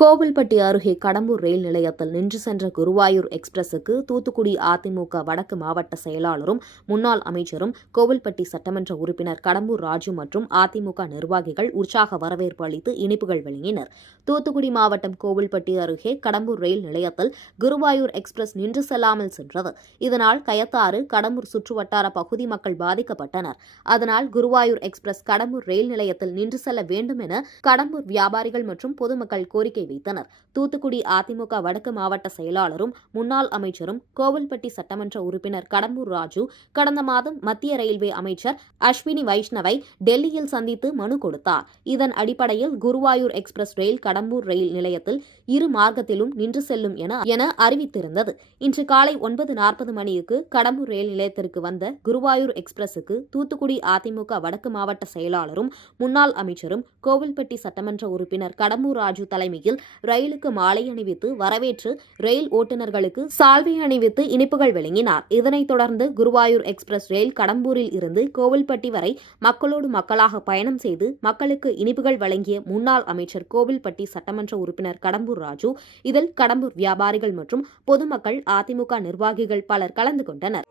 கோவில்பட்டி அருகே கடம்பூர் ரயில் நிலையத்தில் நின்று சென்ற குருவாயூர் எக்ஸ்பிரஸுக்கு தூத்துக்குடி அதிமுக வடக்கு மாவட்ட செயலாளரும் முன்னாள் அமைச்சரும் கோவில்பட்டி சட்டமன்ற உறுப்பினர் கடம்பூர் ராஜு மற்றும் அதிமுக நிர்வாகிகள் உற்சாக வரவேற்பு அளித்து இனிப்புகள் வழங்கினர். தூத்துக்குடி மாவட்டம் கோவில்பட்டி அருகே கடம்பூர் ரயில் நிலையத்தில் குருவாயூர் எக்ஸ்பிரஸ் நின்று செல்லாமல் சென்றது. இதனால் கயத்தாறு, கடம்பூர் சுற்றுவட்டார பகுதி மக்கள் பாதிக்கப்பட்டனர். அதனால் குருவாயூர் எக்ஸ்பிரஸ் கடம்பூர் ரயில் நிலையத்தில் நின்று செல்ல வேண்டும் என கடம்பூர் வியாபாரிகள் மற்றும் பொதுமக்கள் கோரிக்கை வைத்தனர். தூத்துக்குடி அதிமுக வடக்கு மாவட்ட செயலாளரும் முன்னாள் அமைச்சரும் கோவில்பட்டி சட்டமன்ற உறுப்பினர் கடம்பூர் ராஜு கடந்த மாதம் மத்திய ரயில்வே அமைச்சர் அஸ்வினி வைஷ்ணவை டெல்லியில் சந்தித்து மனு கொடுத்தார். இதன் அடிப்படையில் குருவாயூர் எக்ஸ்பிரஸ் ரயில் கடம்பூர் ரயில் நிலையத்தில் இரு மார்க்கத்திலும் நின்று செல்லும் என அறிவித்திருந்தது. இன்று காலை 9:40 மணிக்கு கடம்பூர் ரயில் நிலையத்திற்கு வந்த குருவாயூர் எக்ஸ்பிரஸுக்கு தூத்துக்குடி அதிமுக வடக்கு மாவட்ட செயலாளரும் முன்னாள் அமைச்சரும் கோவில்பட்டி சட்டமன்ற உறுப்பினர் கடம்பூர் ராஜு தலைமையில் ரயிலுக்கு மாலை அணிவித்து வரவேற்று ரயில் ஓட்டுநர்களுக்கு சால்வை அணிவித்து இனிப்புகள் வழங்கினார். இதனைத் தொடர்ந்து குருவாயூர் எக்ஸ்பிரஸ் ரயில் கடம்பூரில் இருந்து கோவில்பட்டி வரை மக்களோடு மக்களாக பயணம் செய்து மக்களுக்கு இனிப்புகள் வழங்கிய முன்னாள் அமைச்சர் கோவில்பட்டி சட்டமன்ற உறுப்பினர் கடம்பூர் ராஜு. இதில் கடம்பூர் வியாபாரிகள் மற்றும் பொதுமக்கள், அதிமுக நிர்வாகிகள் பலர் கலந்து கொண்டனர்.